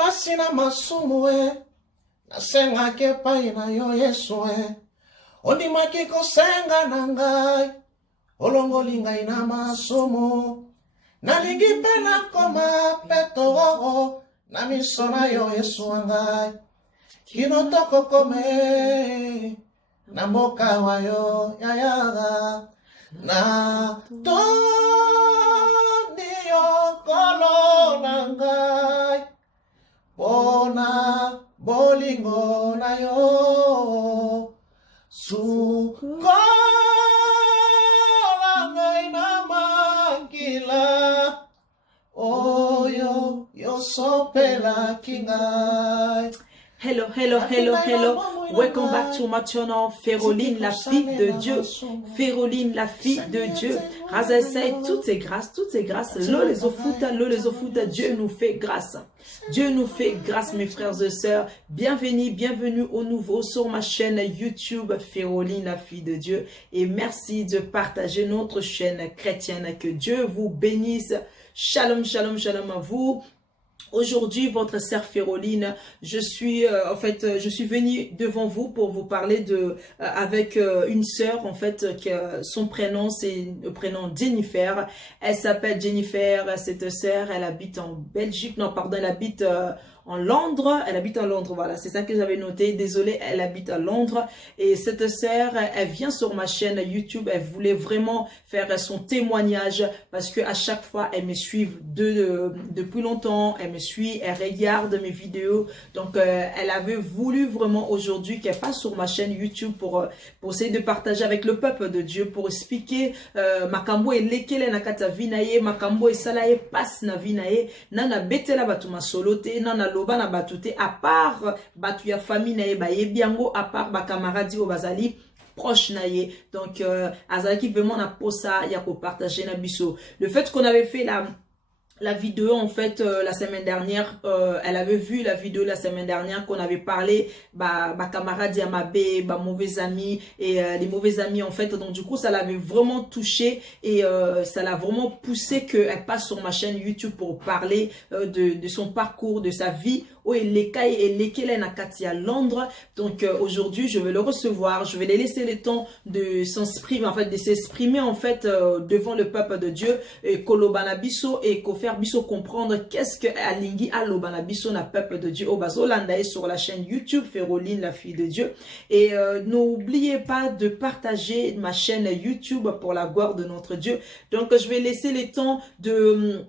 pasi na masumu nasengaki epai na yo Yesu ondimaki kosenga na ngai olongoli ngai na masumu nalingi mpe nakoma peto na miso na yo Yesu wa ngai kino tokokome na mboka wa yo yayaga na toni yo kolo na ngai pona bolingo na yo sukola ngai na makila oyo yo sopela kingai. Hello, hello, hello, hello. Welcome back to my channel, Féroline, la fille de Dieu. Féroline, la fille de Dieu. As I say, toutes ces grâces, Lo les ofuta, Dieu nous fait grâce. Dieu nous fait grâce, mes frères et sœurs. Bienvenue au nouveau sur ma chaîne YouTube, Féroline, la fille de Dieu. Et merci de partager notre chaîne chrétienne. Que Dieu vous bénisse. Shalom, shalom, shalom à vous. Aujourd'hui, votre sœur Féroline, je suis venue devant vous pour vous parler avec une sœur, en fait, son prénom, c'est le prénom Jennifer. Elle s'appelle Jennifer, cette sœur, elle habite en Belgique, non, pardon, elle habite en Londres, voilà, c'est ça que j'avais noté, désolée, elle habite à Londres, et cette sœur, elle vient sur ma chaîne YouTube, elle voulait vraiment faire son témoignage, parce que à chaque fois, elle me suit depuis longtemps, elle me suit, elle regarde mes vidéos, donc elle avait voulu vraiment aujourd'hui qu'elle passe sur ma chaîne YouTube pour essayer de partager avec le peuple de Dieu, pour expliquer makambo et lekele na kata vinaye, makambo et salaye passe na vinaye, nana betela batuma solote, nana loba na batute, à part batu ya famille na ye ba yebiango, à part ba camarades au bazali proche na ye. Donc azalaki vraiment na posa ya ko partager na biso. Le fait qu'on avait fait la vidéo, en fait, la semaine dernière, elle avait vu la vidéo la semaine dernière qu'on avait parlé, camarade Yamabe, mauvais amis, et les mauvais amis, en fait. Donc, du coup, ça l'avait vraiment touché et ça l'a vraiment poussé qu'elle passe sur ma chaîne YouTube pour parler de son parcours, de sa vie. À Londres. Donc, aujourd'hui, je vais le recevoir. Je vais les laisser le temps de s'exprimer, en fait, devant le peuple de Dieu, et Kolobanabiso, et faire biso comprendre qu'est-ce que alingi alobana biso na peuple de Dieu au bazolanda sur la chaîne YouTube Féroline, la fille de Dieu. Et n'oubliez pas de partager ma chaîne YouTube pour la gloire de notre Dieu. Donc je vais laisser le temps de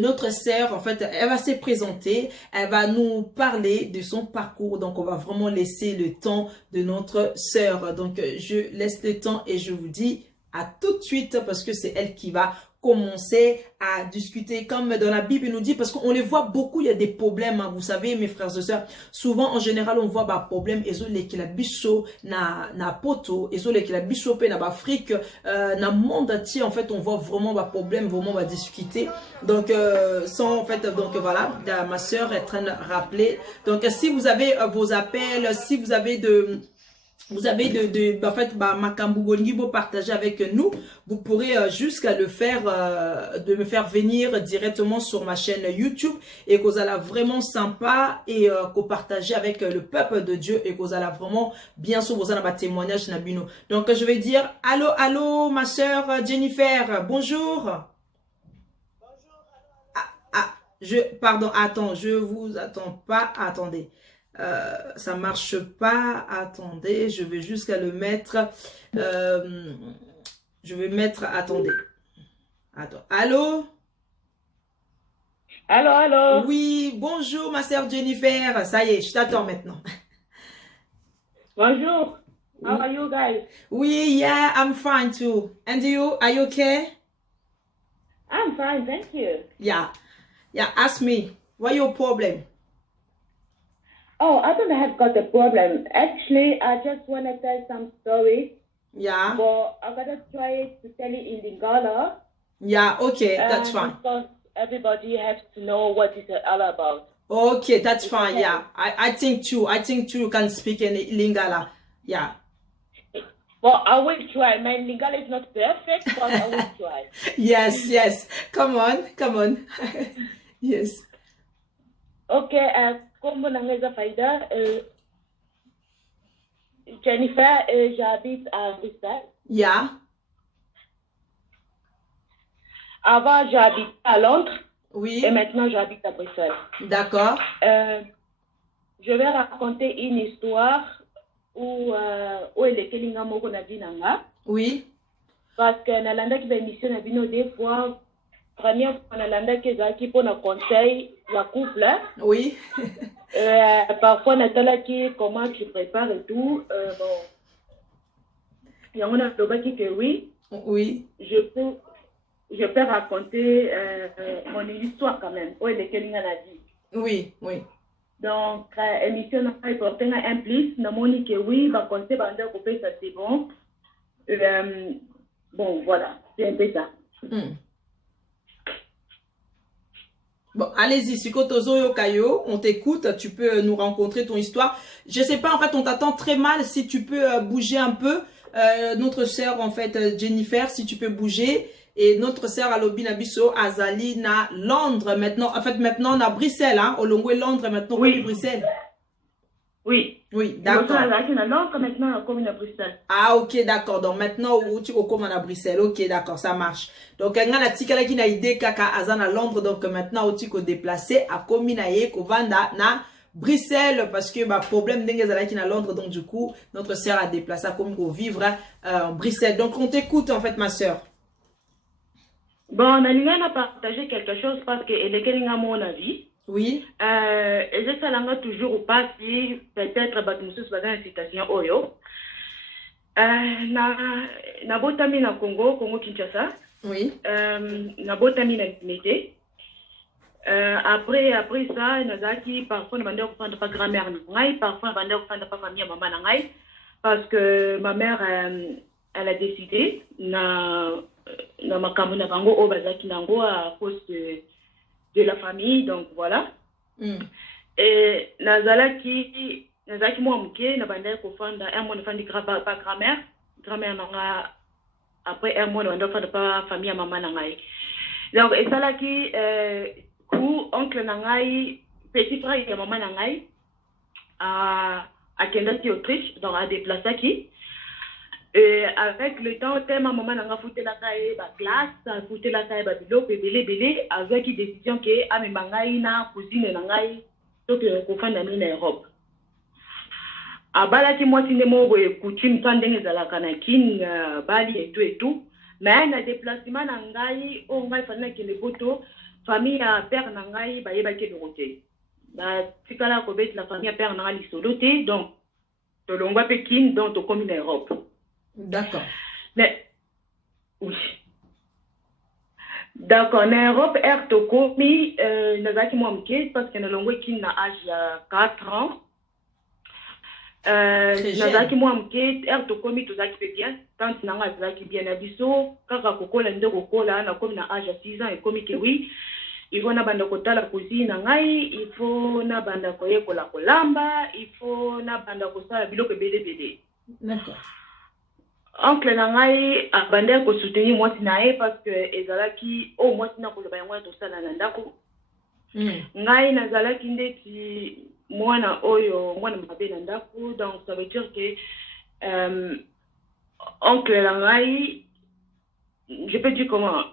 notre sœur. En fait, elle va se présenter, elle va nous parler de son parcours, donc on va vraiment laisser le temps de notre sœur. Donc je laisse le temps et je vous dis à tout de suite, parce que c'est elle qui va commencer à discuter comme dans la Bible nous dit, parce qu'on les voit beaucoup, il y a des problèmes, hein, vous savez mes frères et sœurs, souvent en général on voit problème ezole qui la biso na poto, ezole qui la biso pe na Afrique, na monde entier, en fait on voit vraiment problème, vraiment va discuter. Donc en fait, donc voilà, ma sœur est en train de rappeler. Donc si vous avez vos appels, si vous avez en fait, Makambu partager avec nous, vous pourrez jusqu'à le faire, de me faire venir directement sur ma chaîne YouTube, et que vous allez vraiment sympa, et qu'on partager avec le peuple de Dieu, et que vous allez vraiment, bien sûr, vous allez avoir témoignage nabino. Donc, je vais dire, allô, ma sœur Jennifer, bonjour. Pardon, attends, je vous attends pas, attendez. Ça marche pas, attendez, je vais jusqu'à le mettre, je vais mettre, attendez, allô, oui, bonjour ma sœur Jennifer, ça y est, je t'attends maintenant. Bonjour, how are you guys? Oui, yeah, I'm fine too, and you, are you okay? I'm fine, thank you. Yeah, ask me, what your problem? Oh, I don't have got a problem. Actually, I just want to tell some story. Yeah. But I'm going to try to tell it in Lingala. Yeah, okay, that's fine. Because everybody has to know what it's all about. Okay, that's fine, yeah. I think too you can speak in Lingala. Yeah. Well, I will try. My Lingala is not perfect, but I will try. Yes. Come on. Yes. Ok, comme on a faïda, Jennifer, j'habite à Bruxelles. Yeah. Avant, j'habitais à Londres. Oui. Et maintenant, j'habite à Bruxelles. D'accord. Je vais raconter une histoire où il est Kelinga Moko Nadinanga. Oui. Parce que Nalanda qui va émission Nabino des fois, première fois Nalanda qui est qui pour un conseil, la couple. Oui. Parfois Natala qui comment tu prépares et tout. Bon. Il y a un qui que oui. Oui. Je peux raconter mon histoire quand même. Où il est Kelinga Nadi. Oui, oui. Donc, émission n'a pas porté un plus. N'a moni que oui, va compter bandeur coupé, ça c'est bon. Bon, voilà, c'est un peu ça. Bon, allez-y, Sikotozo Yokayo, on t'écoute, tu peux nous rencontrer ton histoire. Je sais pas, en fait, on t'attend très mal, si tu peux bouger un peu. Notre sœur, en fait, Jennifer, si tu peux bouger. Et notre sœur Alobi Nabiso, Azali, na Londres, maintenant, en fait, maintenant, on a Bruxelles, hein, Olongwe, Londres, maintenant, Oui. Bruxelles. Oui. Oui, d'accord. Maintenant, on commune à Bruxelles. Ah, ok, d'accord. Donc, maintenant, tu es à Bruxelles. Ok, d'accord, ça marche. Donc, il y a un tika qui n'a idée kaka azan à Londres. Donc, maintenant, tu es déplacé à Kominaye, Kovanda, na Bruxelles, parce que, bah, problème d'engazala qui n'a Londres. Donc, du coup, notre sœur a déplacé à comme vivre en Bruxelles. Donc, on t'écoute, en fait, ma sœur. Bon, Nalinga a partagé quelque chose parce qu'elle est quelqu'un à mon avis. Oui. Et je sais toujours ou pas si peut-être Batmoussous va dans une citation Oyo. Na botami na Congo Kinshasa. Oui. Na botami na Mété. Après ça, Nazaki, parfois, on va dire qu'on ne pas grand-mère n'angai, parfois, on va dire qu'on ne pas famille maman n'angai, parce que ma mère, elle a décidé, na makambo na bango au bazaki nango à cause de la famille, donc voilà. Et Nazaki moi muke, na bandai ko fanda, un mois de fandi pas grand-mère nanga, après un mois de fandi pas famille maman n'angai. Donc, et ça là qui, oncle Nangai, petit frère et maman Nangai, à Kendati Autriche, donc à déplacer qui. Et avec le temps, ma maman Nanga foutait la caille, glace, foutait la caille, bilo, belé, avec une décision que à mes mangai, na cousine Nangai, donc qu'on fait dans l'Europe. À Balaki, moi, si mon coutume, sans dingue à la Kanakin, Bali et tout. Mais na déplacement Nangai, on va faire que les photos. Famille à père Nangai, bah, yeba ke doroté. Bah, tikala ko bet la famille à père Nangai soloté, donc, to longwa Pékin, donc, to commune Europe. D'accord. Mais, oui. D'accord, en Europe, to komi, nazaki moi mke, parce que na longwa kin na âge il y a 4 ans. Nazaki moi mke, to komi, to zaki pe bien, tant nanga zaki bien abiso, kaka kokola ndo kokola, na komi na âge à 6 ans, et komi ke oui. Il faut na banda kotala cuisine ngai, il faut na banda koyekola kolamba, il faut na banda kosala biloko bele. D'accord. Oncle ngai a banda ko soutenir moi sinae parce que ezalaki au moi sina ko loba yango to sala na ndako. Ngai nazalaki ndeti mwana oyo mwana mabe na ndako, donc ça veut dire que oncle ngai, je peux dire comment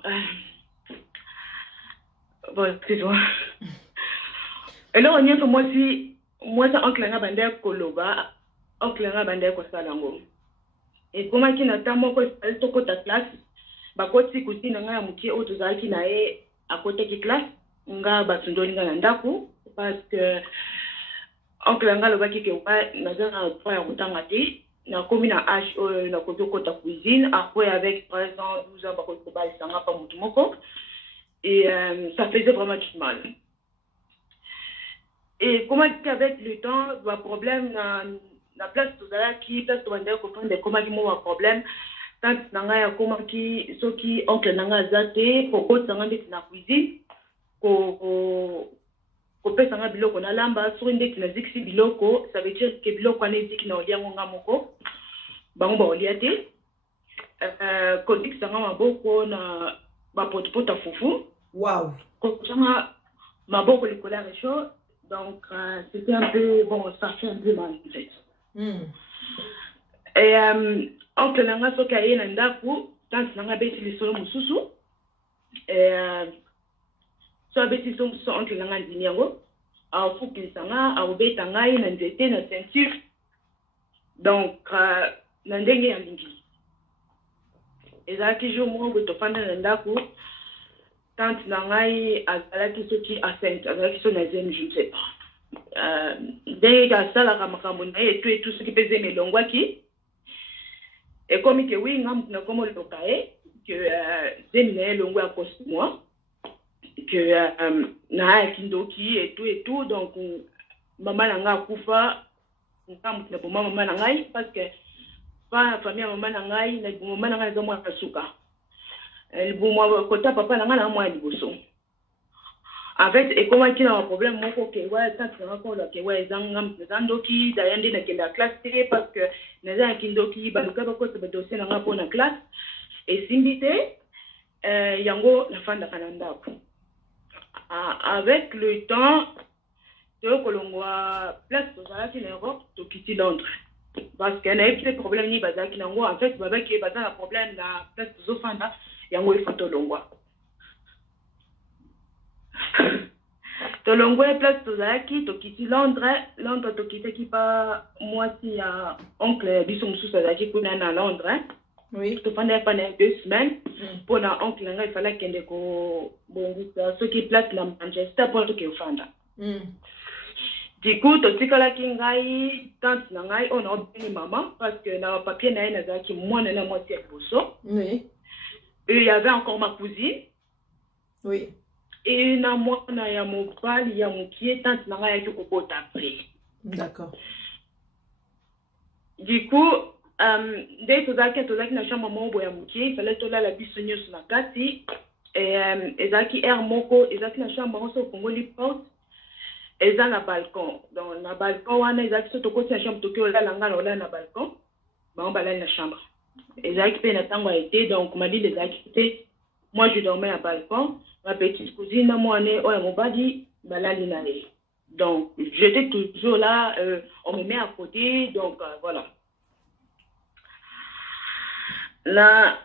bon, excuse-moi. Et là, on y est que moi, ça, oncle nga bande koloba, oncle nga bande ko salango. Et comment qui n'attend moi que elle toko ta classe, ba koti kuti nga ya mukie o tozaki na e à côté de classe, nga batundoli nga ndako parce que oncle nga loba ki ke wa na za pour ya kutanga ti na komi na âge na kotoko ta cuisine après avec 13 ans 12 ans ba ko ba sanga pa mutu moko. Et ça faisait vraiment du mal. Et comment avec le temps, le problème, la place de la qui, place de la comprendre comment il y a un problème, tant que nanga comment qui, ceux qui ont que nanga zate, pour que nanga de la cuisine, ko peut nanga biloko na lamba, sur une de zixi biloko, ça veut dire que biloko ane zik na oliango ngamoko, bango ba oliate, ko zik nanga maboko na ba potpota fufu. Wow. Quand maboko likola resho, Donc, c'était un peu, bon, ça fait un peu mal, en fait. Et, oncle nanga soki aye na ndako, tante nanga beti lisolo mususu. Et, so abeti lisolo mususu, oncle nanga ndini yango. Afukilisa nga, aobeta ngai na nzete na ceinture. Donc, na ndenge ya mingi. Ezalaki jour moko tofanda na ndako, tante na ngai azalaki soki enceinte, azalaki so na zemi, je ne sais pas. Ndenge asalaka makambo na ye etu soki mpe zemi elongwaki. Et comme que oui, on a comme le local, que zemi na ye elongwa à cause de moi, que na kindoki et tout, donc maman nanga akufa, nkambu na boma maman nangai parce que pas famille maman nangai na maman nangai za mwa kasuka. Le bomo kota papa nanga na mwa liboso. En fait, et comment il y a un problème, moi, que ouais, quand tu rencontres que ouais, zandoki, d'ailleurs, dans la classe, parce que nous avons un kindoki, bah, le cas de ce dossier n'a pas pour la classe, et s'inviter, yango la fin de la Canada. Avec le temps, tu vois que l'on voit place de la en Europe, tu quittes Londres. Parce qu'il y a des problèmes, ni bazar qui n'ont en fait, avec qui bazar un problème, la place de Zofanda, yango il faut te l'ongoa. Tolongwe place tozaki tokiti Londres tokitaki pa mwasi ya oncle biso mususu azalaki kuna na Londres. Oui. Tofanda pendant 2 semaines pour na oncle nanga il fallait kende ko bongisa soki place na Manchester pour toke ofanda. Du coup totikalaki ngai tante na ngai on a obtenu maman parce que na papier na ye nazalaki mwana na mwasi ya boso. Oui. Et il y avait encore ma cousine. Oui. Et na mwana ya mobali ya mokie tante na ngai yaki kokota après. D'accord. Du coup, dès tozalaki na chambre moko ya mokie, il fallait tolala biso nyonso na kati. Et ezalaki air moko, ezalaki na chambre moko so kongoli porte, eza na balcon. Donc na balcon wana ezalaki so tokoti na chambre toki olala nga na olala na balcon, bango balali na chambre. Ezalaki mpe na ntango ya été, donc malili ezalaki te. Moi je dormais à balcon. Ma petite cousine, moi, on a mon badi, balali nale. Donc, j'étais toujours là, on me met à côté, donc voilà. La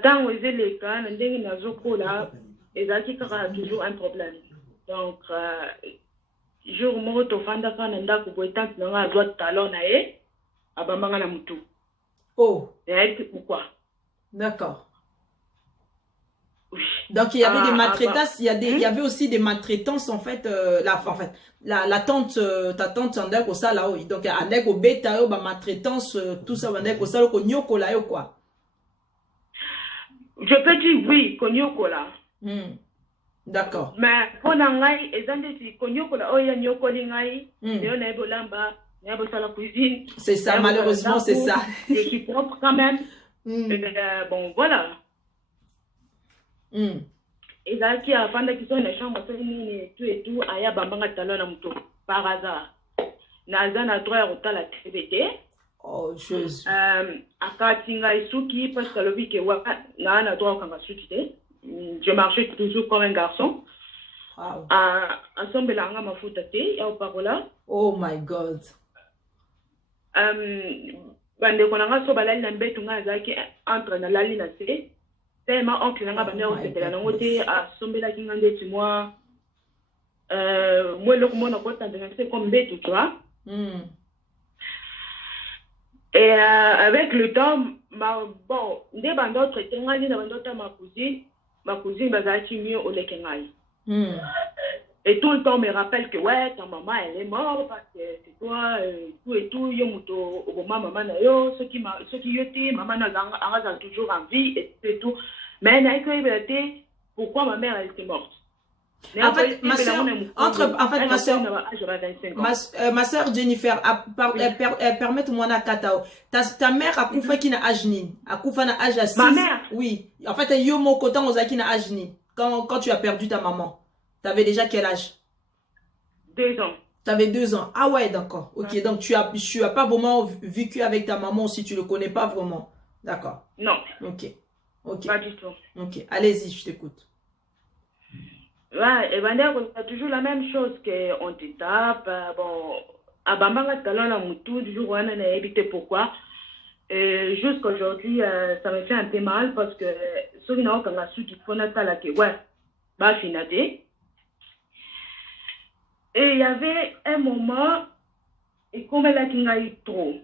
temps où j'ai les cas, la dernière nazo là, et ça qui a toujours un problème. Donc, jour où tu fais un nanda ku boitant na doit talon na e, abamanga na mutu. Oh. Et pourquoi? D'accord. Donc il y avait des maltraitances, il y avait aussi des maltraitances en fait, la tante, ta tante andek au sala oui, donc andek au beta yo ba maltraitance tout ça andek au sala ko nyoko la yo quoi. Je peux dire oui, ko nyoko la. D'accord. Mais pour ngai ezande si ko nyoko la oya nyoko lingai, yo na bolamba, na bo sala cuisine. C'est ça malheureusement c'est ça. Je suis propre quand même. Bon voilà. Et là, qui a pendant qu'ils sont dans la chambre, tout et tout, aya bambanga talon na muto par hasard. Naza na droit au la TVT. Oh Jésus. Akatinga isuki parce que le week wa na droit kanga suki te. Je marchais toujours comme un garçon. Wow. Ensemble là nga mafuta te ya parola. Oh my God. Bande konanga so balali na mbetu nga zaki entre na lali na se. Tellement oncle nanga bande o sepela na ngote a sombela kinga ndeti moi le comment on peut c'est comme bête tu vois. Et avec le temps bon ndé bande autre tenga ni na bande autre ma cousine bazaki mieux au lekengai. Et tout le temps on me rappelle que ouais ta maman elle est morte parce que c'est toi tout et tout yo muto au maman na yo ce qui yote maman na a toujours en vie et tout mais na été pourquoi ma mère elle était morte. En fait ma soeur Jennifer permette-moi na katao ta mère a kufa ki na ajni a kufa na âge à 6. Ma mère oui en fait yo mon côté on zaki na ajni quand tu as perdu ta maman. T'avais déjà quel âge? 2 ans. T'avais 2 ans. Ah ouais, d'accord. Ok, ouais. Donc tu as pas vraiment vécu avec ta maman si tu le connais pas vraiment. D'accord. Non. Ok. Ok. Pas du tout. Ok. Allez-y, je t'écoute. Ouais, et c'est toujours la même chose qu'on te tape. Bon, à Bambanga Talon, la moutou, du jour où on a évité pourquoi. Jusqu'aujourd'hui, ça me fait un peu mal parce que ceux qui n'ont pas su qu'il faut la que ouais, bah finaté. Et il y avait un moment, et comme elle a dit qu'il eu trop,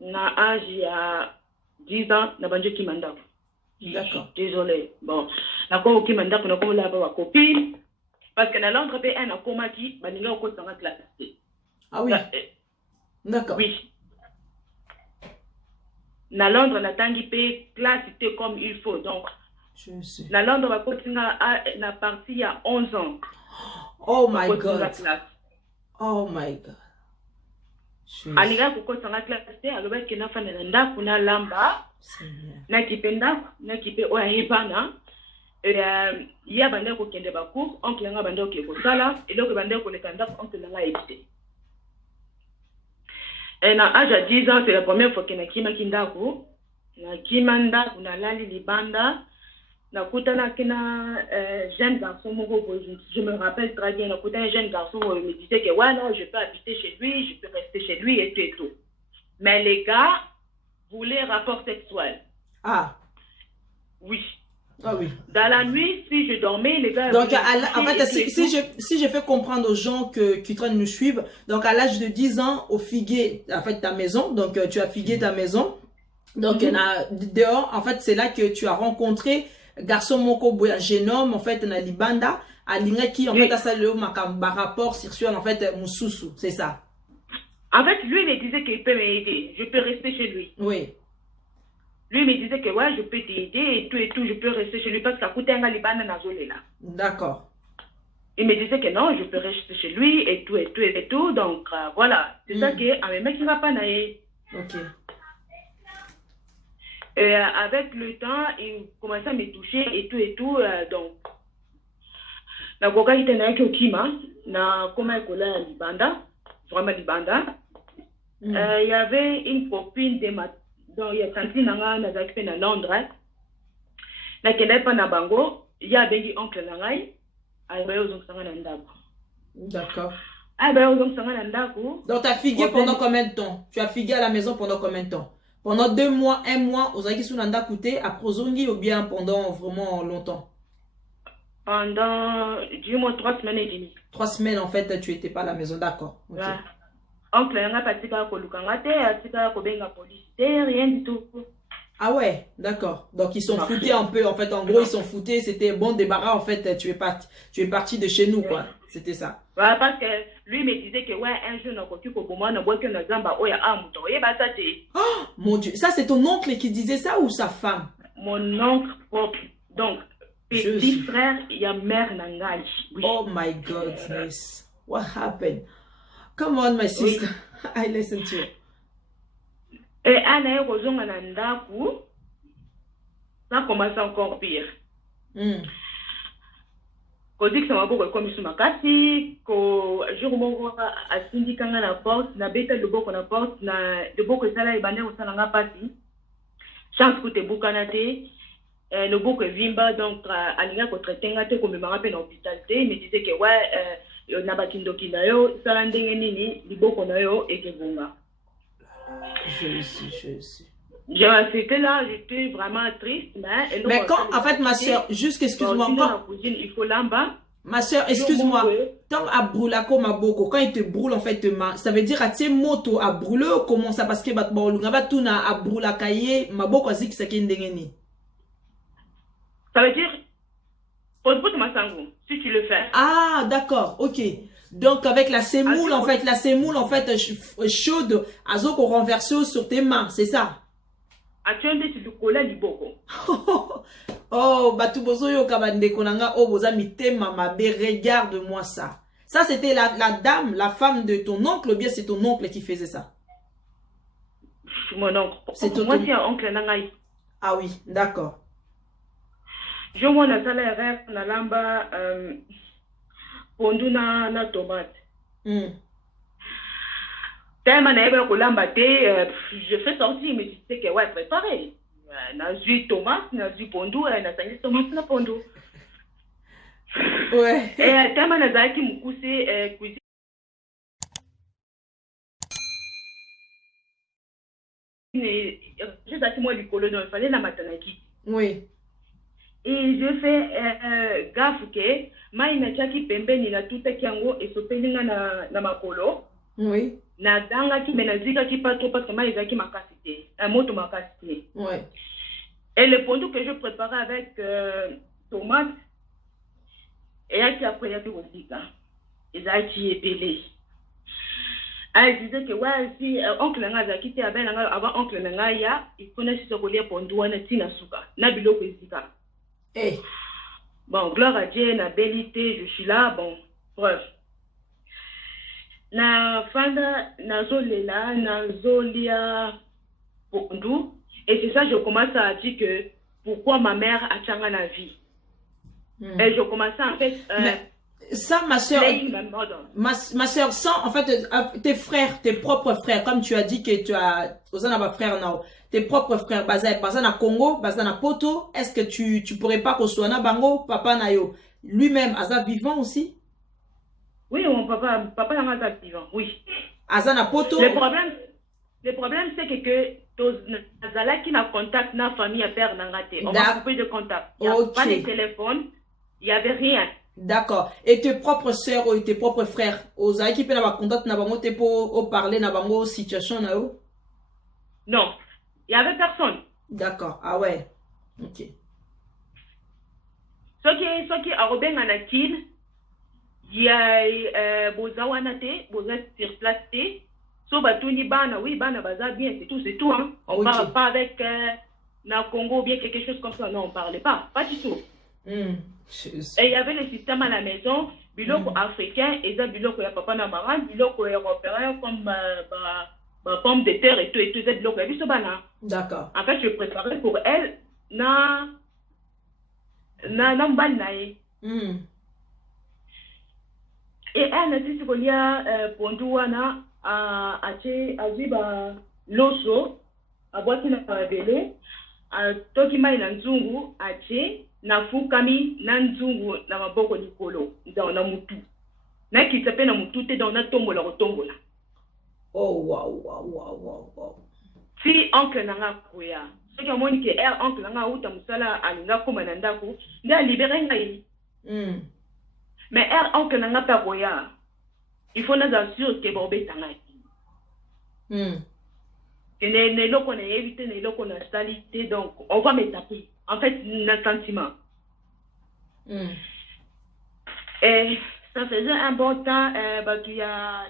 na âge il y a 10 ans, na banjo qui manda. D'accord. Désolé. Bon, la ko qui manda, qu'on a comme la copine. Parce que dans l'entreprise, elle a comme dit, bah n'y a aucun temps à classe. Ah oui. D'accord. Oui. Dans Londres, on a tangi payé classe comme il faut. Donc, je sais. Dans Londres, on va continuer à partir il y a 11 ans. Oh my God. Oh my God. Aliga kukosa na classe aloba kina fana nda kuna lamba na kipenda na kipe oya hepana ya bande ko kende baku oncle nga bande ko sala eloko bande ko lekanda oncle nga ebite. Et à âge de 10 ans, c'est la première fois que je suis kindaku. Na kimanda kuna lali libanda. Na kutana kina jeune garçon je me rappelle très bien, na kutana un jeune garçon me disait que ouais non, je peux habiter chez lui, je peux rester chez lui et tout. Mais les gars voulaient rapport sexuel. Ah. Oui. Ah oui. Dans la nuit, si je dormais, les gars... Donc, en fait, si je fais comprendre aux gens qui traînent nous suivre, donc à l'âge de 10 ans, au figuier, en fait, ta maison, donc tu as figué ta maison, donc dehors, en fait, c'est là que tu as rencontré garçon moko boya jeune homme, en fait, na libanda, à qui, en fait, a ça le rapport sexuel, en fait, moussousou, c'est ça. En fait, lui, il me disait qu'il peut m'aider, je peux rester chez lui. Oui. Lui me disait que ouais, je peux t'aider et tout, je peux rester chez lui parce qu'à côté, il y a libana na zone là. D'accord. Il me disait que non, je peux rester chez lui et tout. Donc voilà, c'est ça que un mec qui va pas naïe. Ok. Et avec le temps, il commençait à me toucher et tout. Donc, na koka ite na yake okima na koma ekola libanda, vraiment libanda. Il y avait une copine de ma donc il y a tantine nanga na zakpe na Londres. Na kenda pa na bango, il y a bengi oncle nangai, ay bayo zong sanga na ndako. D'accord. Ay bayo zong sanga na ndako. Donc tu as figué pendant combien de temps? Tu as figué à la maison pendant combien de temps? Pendant 2 mois, 1 mois, aux Aiki Sunanda Koute, après Zongi ou bien pendant vraiment longtemps? Pendant 10 mois, 3 semaines et demie. 3 semaines en fait, tu n'étais pas à la maison, d'accord. Okay. Ouais. Oncle Nanga Patika Kolukangate, Atika Kobenga Police, rien du tout. Ah ouais, d'accord. Donc ils sont foutés un peu, en fait, en gros ils sont foutés, c'était bon débarras, en fait, tu es parti de chez nous, quoi. C'était ça. Ouais, parce que lui me disait que ouais, un jour, oh mon Dieu, ça c'est ton oncle qui disait ça ou sa femme? Mon oncle propre. Donc, petit frère, il y a mère Nangai. Oui. Oh my goodness. What happened? Come on, my sister. I listen to you. Et Anna Rozonga Nandaku, ça commence encore pire. Ko dit que ça m'a beaucoup comme sur ma carte, ko jour où a syndicat na la porte, na bête le beaucoup na porte, na le beaucoup ça là ibane au salanga parti. Chance que te bukanate, le beaucoup vimba donc alinga ko traitenga te comme me rappelle l'hôpital te, me disait que ouais na bakindo kinayo, ça la ndenge nini, li beaucoup na yo et que bonga. Je suis. C'était là, j'étais vraiment triste. Mais quand, en fait, ma soeur, juste excuse-moi, il faut l'amba. Ma soeur, excuse-moi, tant à brûler comme à beaucoup, quand il te brûle, en fait, ça veut dire à tes motos à brûler, comment ça, parce que tout na à brûler à cahier, ma beaucoup à zik, c'est qu'il y ça veut dire, si tu le fais. Ah, d'accord, ok. Donc, avec la sémoule, en fait, chaude, azo qu'on renverse sur tes mains, c'est ça? Oh, batubozoyo kabande konanga oboza mitema mabe, regarde-moi ça. Ça, c'était la dame, la femme de ton oncle, ou bien c'est ton oncle qui faisait ça? Mon oncle. Moi, c'est un oncle nangai. Ah oui, d'accord. Je vois la salaire, na lamba, pondu na tomate. Je fais sortir, mais tu sais que ouais, préparé. Na jus tomate, na jus pondu, na sangé tomate, na pondu. Ouais. Et tellement nazaki mukuse cuisine. Je suis moi du colo, donc il fallait la matanaki. Oui. Et je fais gaffe que mai na chaki pembeni na tuta kiango et sopelinga na makolo. Oui. Na danga ki menazika ki pas trop parce que mai zaki makasité. Un moto makasité. Ouais. Et le pondu que je préparais avec tomate et qui après il y a tout aussi là. Et ça qui est pelé. Ah, je disais que ouais, si oncle nga za kiti abel nga avant oncle nga ya, il connaît ce que les pondu wana tina suka. Na biloko ezika. Eh. Bon, gloire à Dieu, na bellité, je suis là, bon, bref. Na fanda, na zolela, na zolia pondu. Et c'est ça, je commence à dire que pourquoi ma mère a changé la vie. Et je commence en fait. Ça, ma soeur, ma soeur, sans, en fait, tes frères, tes propres frères, comme tu as dit que tu as, frère, non, tes propres frères, basé na Congo, basé na Poto, est-ce que tu pourrais pas qu'on soit na Bango, papa na yo, lui-même, Aza vivant aussi? Oui, mon papa n'a vivant, oui. Aza na Poto? Le problème, c'est que Azala qui n'a contact na famille à faire n'angate. On m'a coupé de contact. Il n'y a pas de téléphone, il n'y avait rien. D'accord. Et tes propres sœurs ou tes propres frères, aux équipes na ba contact na bango te pour parler na bango situation na yo? Non, il y avait personne. D'accord. Ah ouais. OK. Ce qui a robé nganatil, il y a bozawana te, boza sur place te. So batuni bana, oui bana baza bien, c'est tout hein. On parle pas avec na Congo ou bien quelque chose comme ça. Non, on parlait pas du tout. Et il y avait le système à la maison, biloko africain, et ça biloko ya papa na maman, biloko européen comme pomme de terre et tout ça biloko ya biso bana. D'accord. En fait, je préparais pour elle na mbali na ye. Et elle n'a dit qu'il y a pondu wana aziba loso abwati na babele toki mai na nzungu ache na fukami na nzungu na maboko likolo na mutu na kitape na mutu te dans na tombola kotombola. Oh wow. Si oncle nanga koya soki amoni ke oncle nanga uta musala alinga koma na ndako nda libere ngai. Mais oncle nanga pa koya il faut nous assurer que bon betanga. Et ne loko na éviter ne loko na stabilité donc on va me taper. En fait, un sentiment. Et ça faisait un bon temps, il y a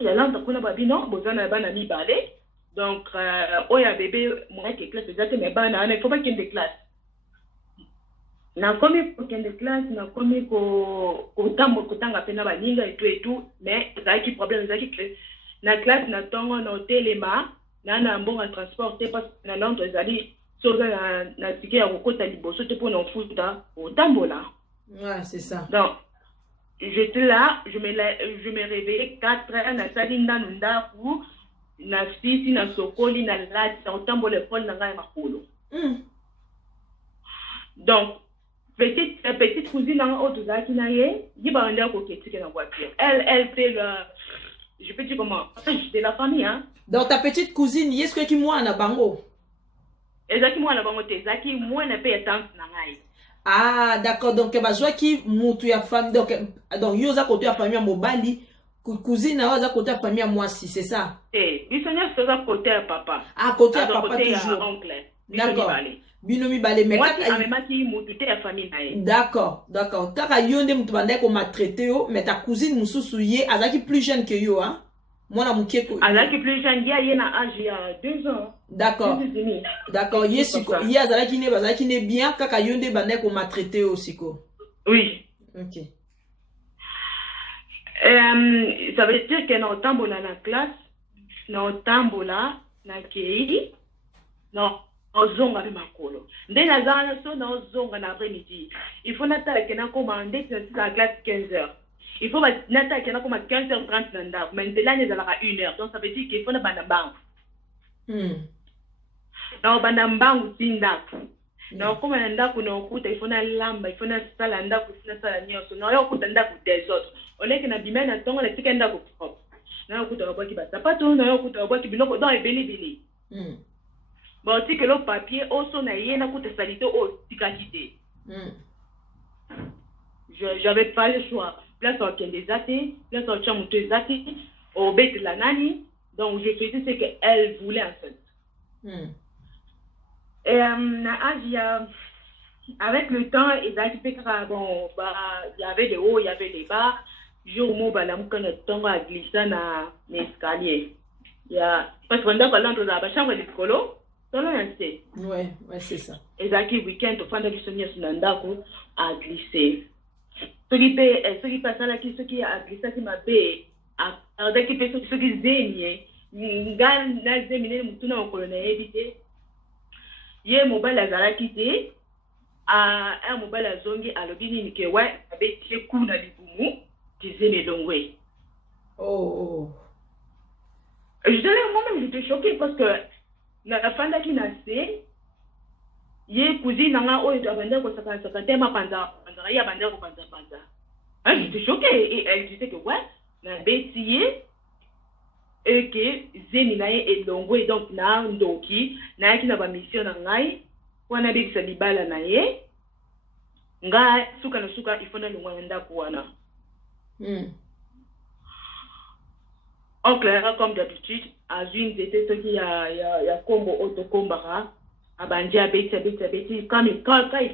l'an qu'on a babi non, besoin d'un ban ami balé. Donc, il y a bébé, moi qui classe, déjà, mais ban, il faut pas qu'il y ait des classes. Na komi pour qu'il y ait des classes, na komi ko tambo kutanga pena baninga et tout, mais ça qui problème, ça qui na classe na tongo na hotelema, na bon à transporter parce que na Londres zali soza na tike ya kokota liboso te pour n'enfuta au tambola. Ouais, c'est ça. Donc j'étais là, je me réveillais 4 heures na salinda nundaku na sisi na sokoli na lati au tambola pole na ngai makolo. Donc petite cousine en autre zaki na ye, yiba anda ko ketike na voiture. Elle fait je peux dire comment, de la famille hein. Donc ta petite cousine, est-ce que tu moi na bango? Ezaki moi na bango te, ezaki moi na paye tante na ngai. Ah d'accord, donc bazwa ki mutu ya famille donc yo za côté ya famille mobali, cousine na za côté ya famille mwasi, c'est ça? Bisonya c'est ça côté ya papa. Ah côté ya papa côté toujours. Oncle. D'accord. Binomi balé mais moi qui amemaki mutu te ya famille na ye. D'accord. Kaka yo nde mutu bandai ko maltraiter yo, mais ta cousine mususu ye azaki plus jeune que yo hein. Moi na mukie ko. Azaki plus jeune, ye na âge ya 2 ans. D'accord. Ye azalaki ne bien kaka yo nde bandai ko maltraiter yo siko. Oui. OK. Ça veut dire que na tambola na classe, na tambola na kei. Non. Ozonga be makolo ndena zana so na ozonga na après-midi il faut natala kena commander la classe 15h il faut natala kena comme 15h30 nanda maintenant les à 1h donc ça veut dire qu'il faut na bana bangu na bana bangu tinda Donc, comme on a il faut na lamba, il faut na sala ndako, il faut na sala nyonso. Na yo kuta ndako des autres. On est que na bimena na tongo na tika ndako propre. Na yo kuta wabaki ba sapato, na yo kuta wabaki biloko dans ebeli. Bon, si que le papier, also na yé na kuta salite au tika kité. J'avais pas le choix. Place au kende zati, place au chamuto zati, au bête la nani. Donc, je faisais ce qu'elle voulait en fait. Et avec le temps, il y avait des hauts, il y avait des bas. Jour où je suis glissé dans l'escalier. Parce qu'on a parlé dans la chambre de colo, ouais, c'est ça. Et là, le week-end, on a glissé. Ce qui passe là, ce qui a glissé, qui m'a fait, ce qui zénié, ye mobile azala kité un mobile azongi alobini ni ke ouais abeti ku na libumu kizeme longwe. Oh. Moi-même j'étais choquée parce que la fin qui nasé ye cousine nanga o eto abanda ko saka tema panza ya banda ko panza. J'étais choquée et elle disait que ouais na beti et que zemi na ye elongwe donc na ndoki na yaki na ba mission na ngai wana bikisa libala na ye nga suka na suka ifona longwa ndako wana. En clair, comme d'habitude, à une d'été ce qui a combo autocombara abandi abeti quand il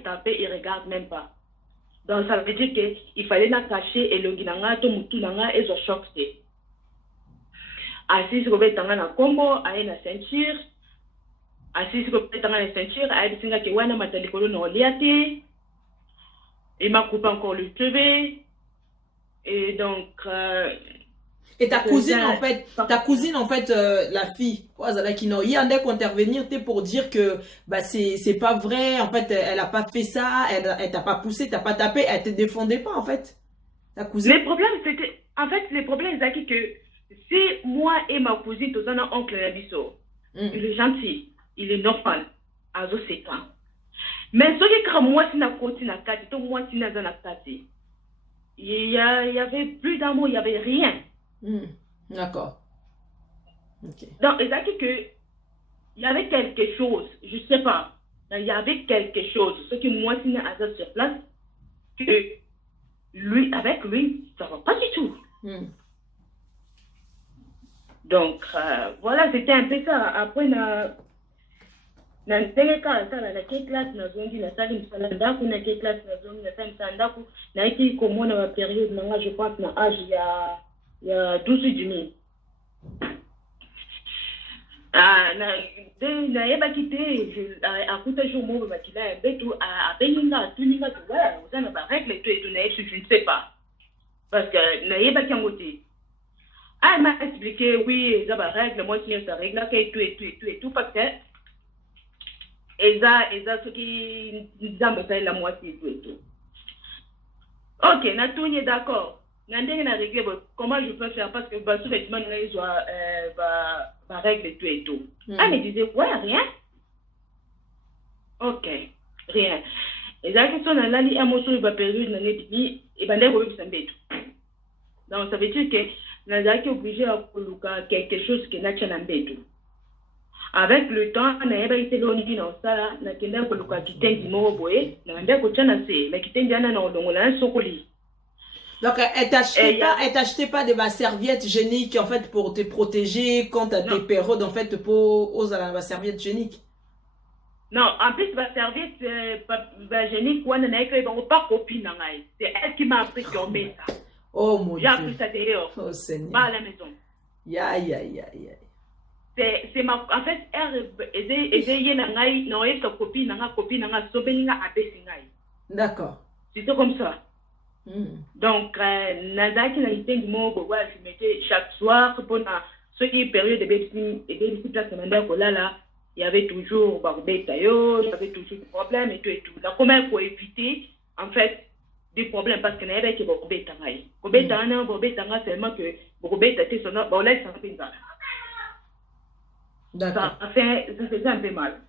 tapait il regarde même pas. Donc ça veut dire que il fallait na cacher elongi na nga to mutu na nga ezo choqué. Assis sur le tanga na combo, aïe na ceinture. Assis sur le tanga na ceinture, aïe singa ki wana matalikolo na oliate. Il m'a coupé encore le cheveu. Et donc. Et ta cousine en fait, la fille, qui n'a rien d'intervenir, pour dire que bah c'est pas vrai, en fait, elle a pas fait ça, elle t'a pas poussé, t'as pas tapé, elle te défendait pas en fait. Ta cousine. Les problèmes c'était, en fait, les problèmes c'est que si moi et ma cousine, tous un oncle Nabiso, il est gentil, il est normal, à 7 ans. Mais ce qui est moi, si na côté na kati, tout moi si na zana kati, il y avait plus d'amour, il y avait rien. D'accord. Okay. Donc, c'est que il y avait quelque chose, je sais pas, il y avait quelque chose, ce que moi si na azar sur place, que lui, avec lui, ça va pas du tout. Donc, voilà, c'était un peu ça. Après, na ndenge ka sala na ke classe na zongi na sali msala ndaku na ke classe na zongi na sali msala ndaku na iki komona wa période nanga je pense na âge ya 12 na yeba kité akuta jour mo ba kila betu a beninga tuninga tu voilà on a ba règle tout na je ne sais pas parce que na yeba kangote. Elle m'a expliqué, oui, ça va règle, moi, je ça règle, et tout, parce que, et ça, ce qui, la moitié, et tout. Ok, na tout est d'accord. Na réglé, comment je peux faire, parce que, sous vêtements, ils va règle, et tout. Elle me disait, ouais, rien. Ok, rien. Et la question, là, il y a un mot sur la période, et ben, donc, ça veut dire que, nous sommes obligés à faire quelque chose qui est naturel. Avec le temps, nous avons été là, nous avons fait donc, elle t'achetait pas de serviettes géniques, en fait, pour te protéger quand tu as des périodes, en fait, pour oser la serviette génique. Non, en plus, la serviette génique, pas copine. C'est elle qui m'a appris qu'on met ça. Oh mon Dieu. J'ai appris ça dehors. Oh Seigneur. Pas à la maison. C'est ma, en fait, d'accord. C'était comme ça. Donc, Nazaki n'a été du mot, je mettais chaque soir, pendant ce qui est période de baby place là, il y avait toujours il y avait toujours des problèmes et tout. Donc, comment il faut éviter, en fait, des problèmes parce que n'avait que Bobé Tangaï. Bobé Tanga seulement que Bobé Tati son nom, là, ça fait ça. D'accord. Ça faisait un peu mal.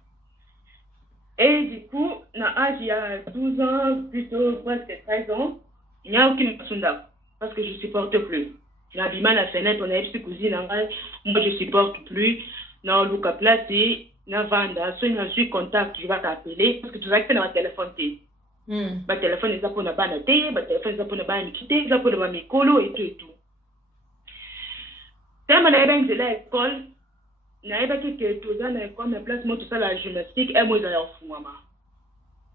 Et du coup, na âge il y a 12 ans, plutôt presque 13 ans, il n'y a aucune masunda. Parce que je ne supporte plus. L'habillement, la fenêtre, on a une cousine, moi je ne supporte plus. Non, Luca Placé, na vanda, soit il y a contact, je vais t'appeler, parce que tu vas faire dans téléphone. Ma téléphone est pour ne pas noter, ma téléphone est pour ne pas me quitter, c'est pour ne pas me colo et tout et tout. Quand on a bien de l'école, on a bien que tout ça, l'école, mais place moi tout ça la gymnastique, et moi d'ailleurs fou maman.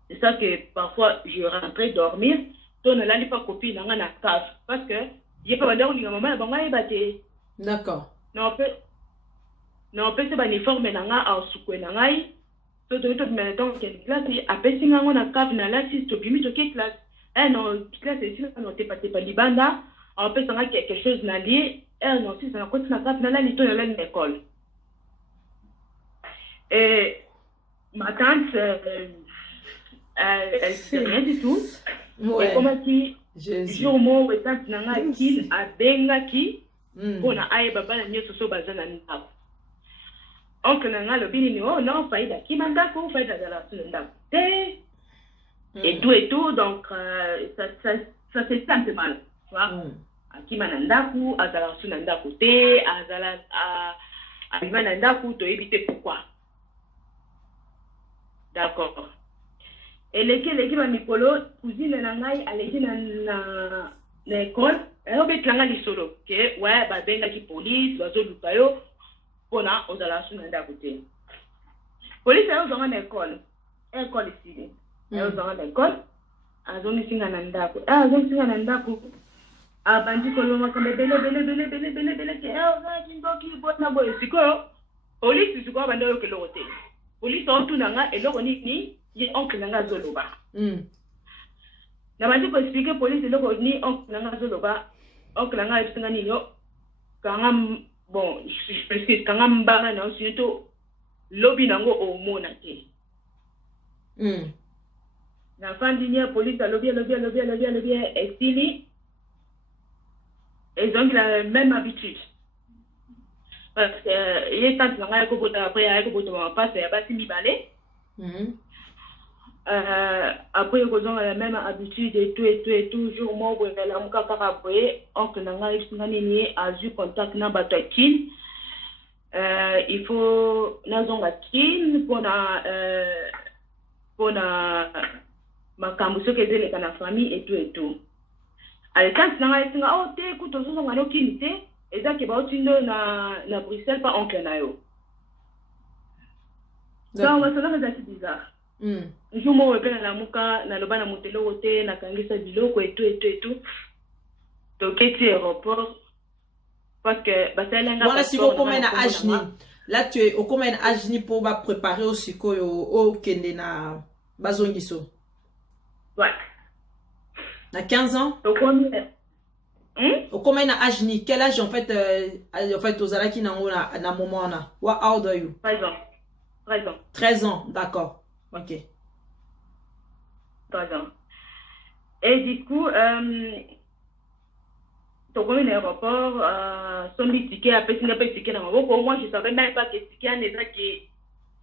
C'est ça que parfois je rentrais dormir, on ne l'a pas copié dans la cave, parce que j'ai pas d'ailleurs ni maman, bon elle battait. D'accord. Non peut se uniforme nanga au sukwe nangai. So to me donc quelle classe après singa on a cave na la si to bimi to quelle classe. Non, classe c'est non t'es pas libanda, on peut sanga quelque chose na lié. Non si ça na côté na cave na la ni to na l'école. Et ma tante elle sait rien du tout. Ouais. Et comment qui jour mo tante nanga kin a benga ki bona aye baba na nyoso so bazana ndako. Oncle nanga le bini ni oh non faida ki mandako faida de la ndako. Et tout donc ça c'est simple mal, tu vois. Akima nandaku azala sunandaku te azala alima nandaku to éviter pourquoi. D'accord. Et l'équipe à Mikolo, cousine nangai allait na l'école, elle obet langa li solo, que ouais ba benga ki police, bazo lukayo pona ozala sunandaku te. Police elle dans l'école ici. Elle dans l'école, azomi singa nandaku. Azomi singa nandaku. Abandi ko loma kambe bele ke za kindoki bona boy siko police siko banda yo ke lote police ontu nanga eloko ni ye oncle nanga zoloba na bandi ko expliquer police eloko ni oncle nanga zoloba oncle nanga esinga ni yo kanga bon je précise kanga mbanga na surtout lobby nango o mona te na fandi ni police lobby estili. Ils ont la même habitude. Parce que il est temps que après on passe à basi mi balé. Après ils ont la même habitude et toujours moi la muka karabwe oncle nanga isingani a eu contact na batakin. Il faut nazonga kin pour na makambo so kezele kana famille et tout. Quand nanga singa oh te kuto so ngano kinite eza ke ba otindo na Bruxelles pas oncle na yo. Ça on va se là c'est bizarre. Je mo wepe na muka na loba na motelo wote na kangisa biloko et tout. Donc keti aéroport parce que ba salenga voilà si vous comme na ajni. Là tu es au comme na ajni pour va préparer au sikoyo au kende na bazongiso. Ouais. À 15 ans? Au combien d'âge ni? Quel âge en fait aux alaki na moment na? How old are you? 13 ans. 13 ans. 13 ans, d'accord. Ok. 13 ans. Et du coup, ton premier aéroport, son ticket, après il a pas de ticket dans mon pour moi je savais même pas que ticket en est qui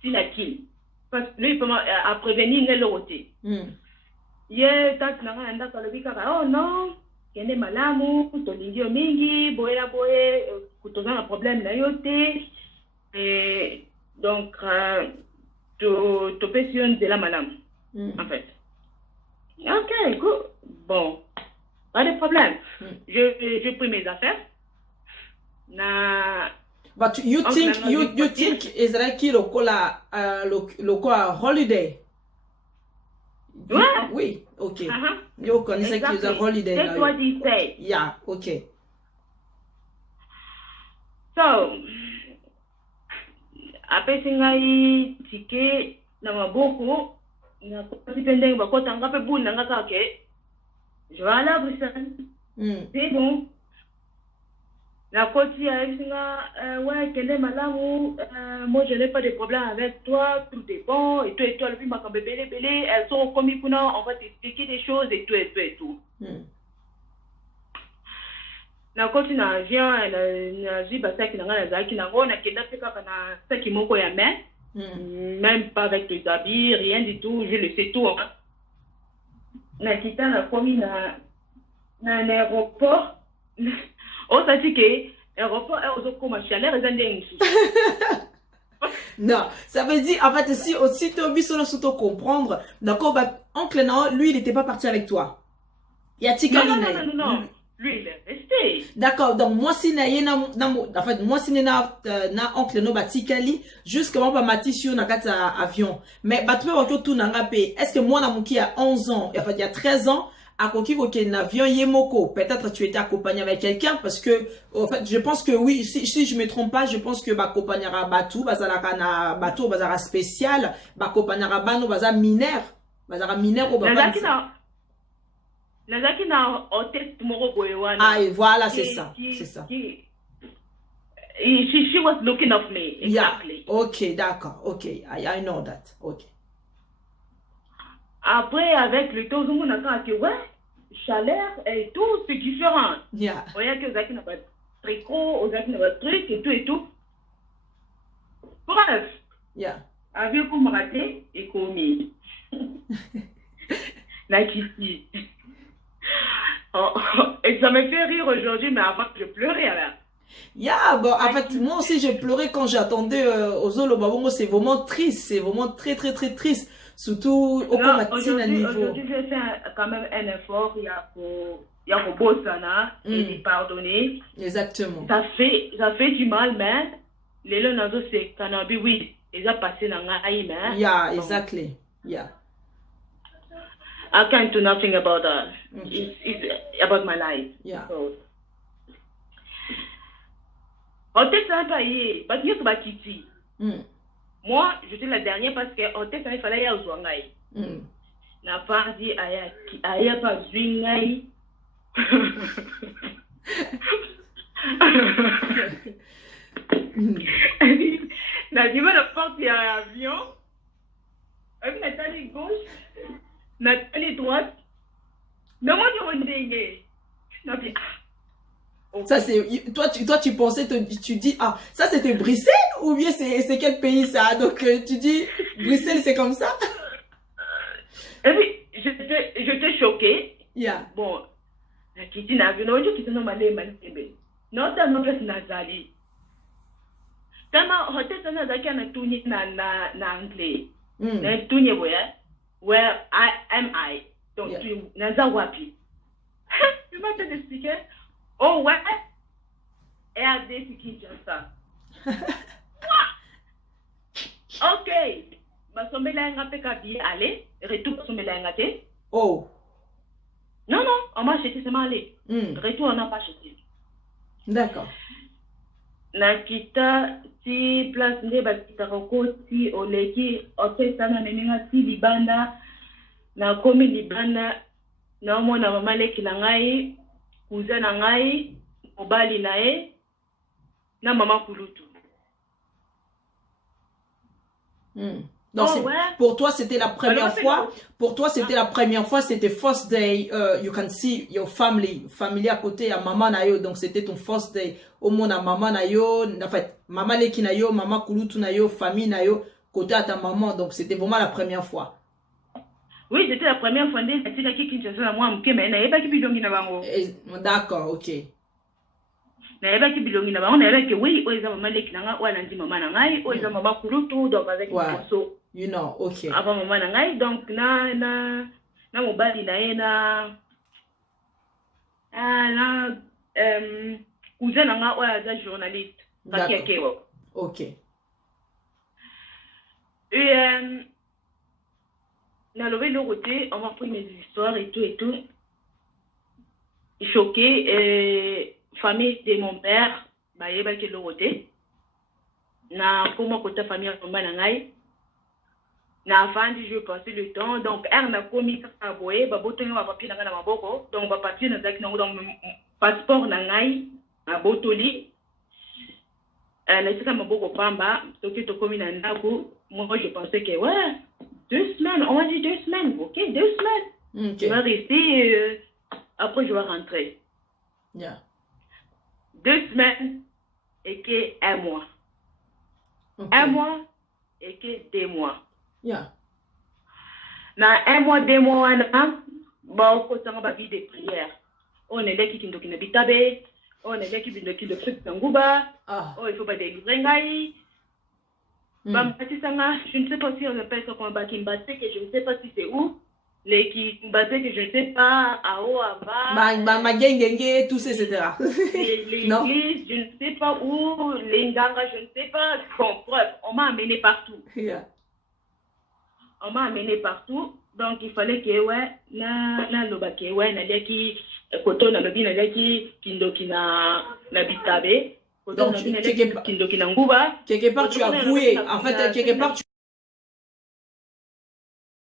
si la kill. Parce que lui il peut prévenir le roté. Ye tante nanga anda kalobi kaka oh non kende malamu tolingi yo mingi boye kutoza na problème na yo te et donc to pétion de la malamu en fait. OK, cool. Bon, pas de problème. Je pris mes affaires na but you think Israel ki lokola holiday? Ouais. Oui, ok. You connaissez que c'est un holiday. That's what he said. Yeah, ok. So, après singai ticket na maboko na kasi pendeng bakota ngape bunda ngaka ke. Je vais aller à Bruxelles. C'est bon. La côté a ouais, quel est malamu, moi je n'ai pas de problème avec toi, tout est bon, et toi, le film m'a belé, elles sont commis pour nous, on va t'expliquer des choses, et tout. La côté n'a vient, elle a dit, bah, ça qui n'a rien à dire, qui n'a rien à dire, qui n'a rien à dire, Même pas avec les habits, rien du tout, je le sais tout. Hein. Nakita a commis dans un aéroport. On s'est dit que l'aéroport est aux comme chaleur et non, ça veut dire, en fait, si aussi tu as envie de comprendre, d'accord, bah, oncle, non, lui, il n'était pas parti avec toi. Il y a non. Lui, il est resté. D'accord, donc moi si na en fait moi si na oncle no batikali jusqu'à moi mati sur na kata avion mais batwe wako tout nanga pe est-ce que moi na muki a 11 ans en fait il y a 13 ans à koki koki na avion yemoko peut-être tu étais accompagné avec quelqu'un parce que en fait je pense que oui si je me trompe pas je pense que ba accompagnera batou bazalaka na bateau bazara spécial ba accompagnera bano baza mineur au baba. Nazaki na hôtel moko boye wana. Ah et voilà c'est ça. She was looking at me exactly. Yeah. Okay, d'accord. Okay, I know that. Okay. Après avec le temps on a dit ouais, chaleur et tout c'est différent. Yeah. Voyez que Zaki n'a pas tricot, Zaki n'a pas truc et tout. Bref. Yeah. Avec comme raté et commis. La Kitty. Et ça me fait rire aujourd'hui, mais avant je pleurais alors. Yeah, bon, en fait, moi aussi j'ai pleuré quand j'attendais Ozolo Babongo, c'est vraiment triste, c'est vraiment très triste, surtout au combattant à niveau. Aujourd'hui, je fais quand même un effort, il y a pour Bossana et lui pardonner. Exactement. Ça fait du mal, mais les gens c'est cannabis, oui, ils ont passé dans la haine. Yeah, exactly. Yeah. I can't do nothing about that. Okay. It's about my life. Yeah. So. Moi, je suis la dernière parce que il fallait y aller au Zwangai. La femme dit aya pas Zwangai. La diva de porte à l'avion. Avec Nathalie gauche. Nathalie droite. Non, moi, je me ça c'est toi tu pensais tu dis ah ça c'était Bruxelles ou bien c'est quel pays ça donc tu dis Bruxelles c'est comme ça. Et puis j'étais choquée. Yeah. Bon la Kitty n'a vu non qui non malé non ça non c'est Nazali. Tama hotel ça n'a na tuni na anglais. Na tuni where am I donc tu naza wapi. Tu m'as fait expliquer. Oh ouais, et à des qui ça. Ok, ma somme là un peu qu'à aller, retour somme là un peu. Oh. Non, on m'a acheté c'est mal aller. Retour on n'a pas acheté. D'accord. Na kita si place ne ba kita roko si oleki hôtel sana nenga si libanda na komi libanda na mona mama leki na ngai. Cousin na ngai mobali na ye na maman kulutu. Donc pour toi c'était la première fois. Pour toi c'était la première fois. C'était first day. You can see your family à côté à maman na yo. Donc c'était ton first day. Au moins na maman na yo. En fait maman leki na yo, maman kulutu na yo, famille na yo côté à ta maman. Donc c'était vraiment la première fois. Oui, c'était la première fois D'accord, ok. You know, ok. Avant maman nangai donc na mobali na cousin nanga oya za journaliste. Ok. Et na levé le côté, on m'a pris mes histoires et tout. Choqué, famille de mon père, bah il y a que le côté. Na comment côté famille en banangai. Na fin du jeu passer le temps, donc elle n'a commis ça boyer, bah boto na papier na ma boko, donc bah papier na zaki na donc passeport na ngai, na botoli. Na sika ma boko pamba, to ki to commis na ndako, moi je pensais que ouais. 2 semaines, on m'a dit 2 semaines, ok, 2 semaines. Okay. Je vais rester, après je vais rentrer. Yeah. 2 semaines et que 1 mois. Okay. 1 mois, et que 2 mois. Yeah. Na 1 mois, 2 mois, bon, on a vie de prière. On est là qui est bitabe, on est là qui est truc d'angouba, il faut pas délivrer ngai. Je ne sais pas si on appelle ça comme Bakimbaté, que je ne sais pas si c'est où. Les Kimbaté, que je ne sais pas, à où, à bas. Ma gengenge, tout ça, etc. L'église, je ne sais pas où. Les Nganga, je ne sais pas. Bon, bref, on m'a amené partout. Yeah. On m'a amené partout. Donc, il fallait que, ouais, na lobake, ouais, na leki, koto na lobi na leki, kindoki na bitabe. Donc, quelque part, tu as voué. En fait, quelque part,